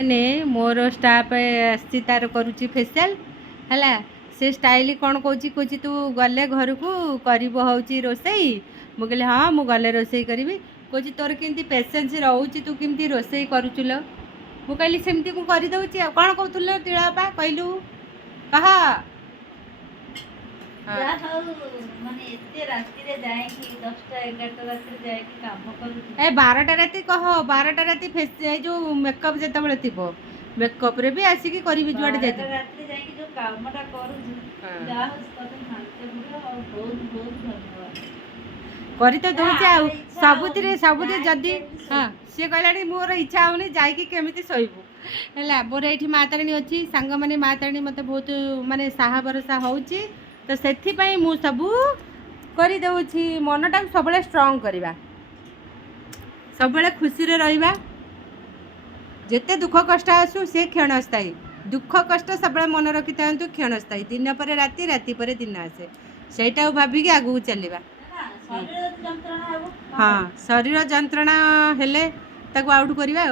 ने मोर स्टाफ आसी तार करुच्ची फेसियाल है से स्टाइल कौन कौची तू गले घर को करू रोसई मुझे हाँ मुझे गले रोसई करी कौची तोर केमती पेसेंस रोचे तू केमती रोसई करुचुल मु कहली सेमती मुझे करदे कौन कहतुल तिलपा कहलु कह ए 12टा राति कह 12टा राति फेस जो मेकअप जिते थी मेकअप रे भी आसिक करी जुआड़े जाते करी तो दौचे आ सबुति जदि हाँ सी कहला मोर इच्छा होनी जाकि शोबू है मोर ये माँ तारिणी अच्छी सांग मैंने माँ तारिणी मत बहुत माने साहा भरोसा होची तो से सबू कर दौची मनटा सब स्ट्रंग करवा सब खुशी रहा जिते दुख कष्ट आसू से क्षणस्थायी दुख कष्ट सब मन रखी था क्षणस्थायी दिन पर राति राति पर दिन आसे सेटा भाविकी आगू चलवा हाँ शरीर जंत्रणा हेले ताकू आउट करवा